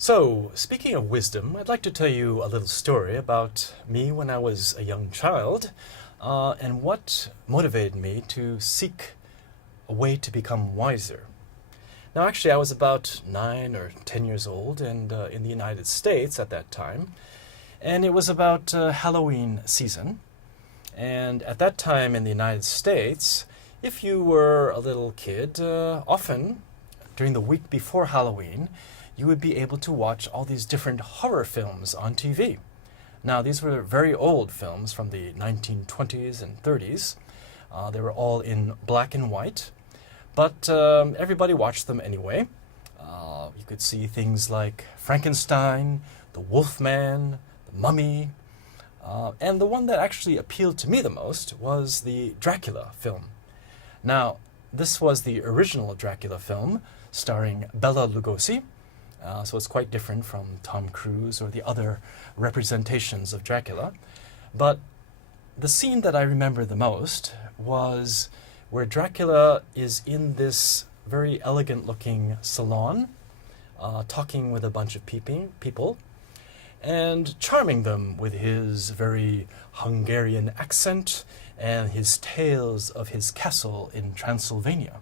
So, speaking of wisdom, I'd like to tell you a little story about me when I was a young child and what motivated me to seek a way to become wiser. Now, actually, I was about 9 or 10 years old and in the United States at that time, and it was about Halloween season. And at that time in the United States, if you were a little kid, often during the week before Halloween, you would be able to watch all these different horror films on TV. Now, these were very old films from the 1920s and 30s. They were all in black and white, but everybody watched them anyway. You could see things like Frankenstein, the Wolfman, the Mummy, and the one that actually appealed to me the most was the Dracula film. Now, this was the original Dracula film starring Bela Lugosi. So it's quite different from Tom Cruise or the other representations of Dracula. But the scene that I remember the most was where Dracula is in this very elegant-looking salon, talking with a bunch of people, and charming them with his very Hungarian accent and his tales of his castle in Transylvania.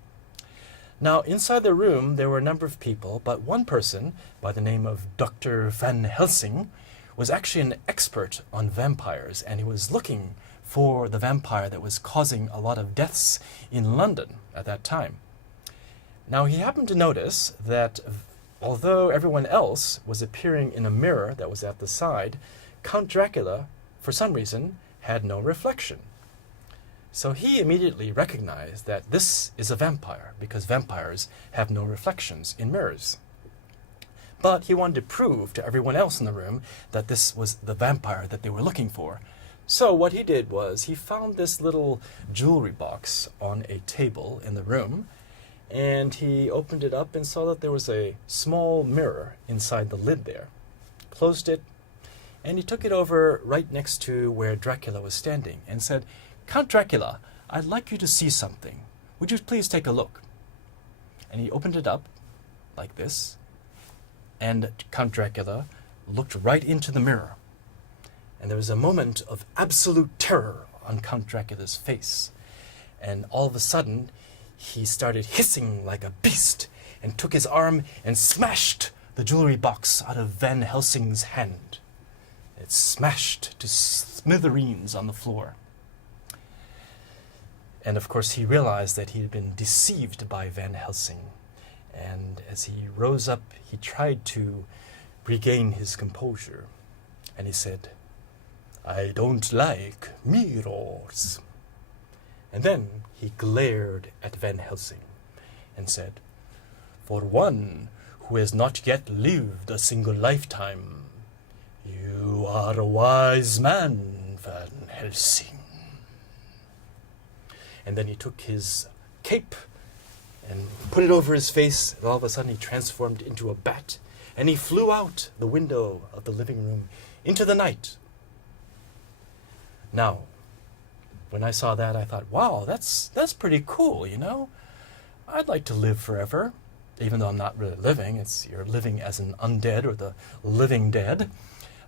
Now, inside the room, there were a number of people, but one person, by the name of Dr. Van Helsing, was actually an expert on vampires, and he was looking for the vampire that was causing a lot of deaths in London at that time. Now, he happened to notice that although everyone else was appearing in a mirror that was at the side, Count Dracula, for some reason, had no reflection. So he immediately recognized that this is a vampire, because vampires have no reflections in mirrors. But he wanted to prove to everyone else in the room that this was the vampire that they were looking for. So what he did was he found this little jewelry box on a table in the room, and he opened it up and saw that there was a small mirror inside the lid there. Closed it, and he took it over right next to where Dracula was standing and said, "Count Dracula, I'd like you to see something. Would you please take a look?" And he opened it up like this, and Count Dracula looked right into the mirror. And there was a moment of absolute terror on Count Dracula's face. And all of a sudden, he started hissing like a beast and took his arm and smashed the jewelry box out of Van Helsing's hand. It smashed to smithereens on the floor. And of course, he realized that he had been deceived by Van Helsing. And as he rose up, he tried to regain his composure. And he said, "I don't like mirrors." And then he glared at Van Helsing and said, "For one who has not yet lived a single lifetime, you are a wise man, Van Helsing." And then he took his cape and put it over his face, and all of a sudden he transformed into a bat, and he flew out the window of the living room into the night. Now, when I saw that, I thought, wow, that's pretty cool, you know? I'd like to live forever, even though I'm not really living. You're living as an undead or the living dead.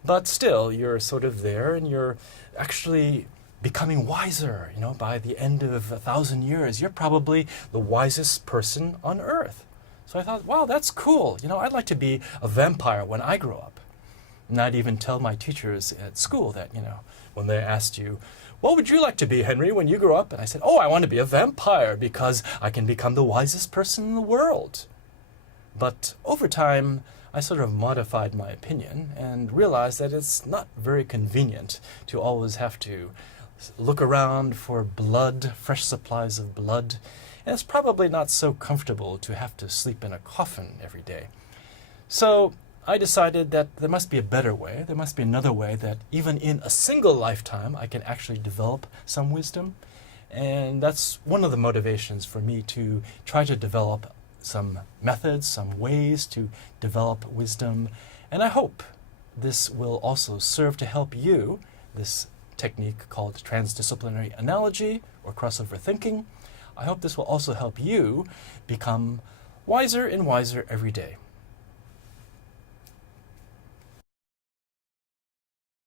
But still, you're sort of there, and you're actually becoming wiser, you know, by the end of 1,000 years, you're probably the wisest person on earth. So I thought, wow, that's cool. You know, I'd like to be a vampire when I grow up. And I'd even tell my teachers at school that, you know, when they asked you, "What would you like to be, Henry, when you grow up?" And I said, "Oh, I want to be a vampire because I can become the wisest person in the world." But over time, I sort of modified my opinion and realized that it's not very convenient to always have to look around for blood, fresh supplies of blood, and it's probably not so comfortable to have to sleep in a coffin every day. So I decided that there must be a better way. There must be another way that even in a single lifetime, I can actually develop some wisdom. And that's one of the motivations for me to try to develop some methods, some ways to develop wisdom. And I hope this will also serve to help you, this technique called transdisciplinary analogy or crossover thinking. I hope this will also help you become wiser and wiser every day.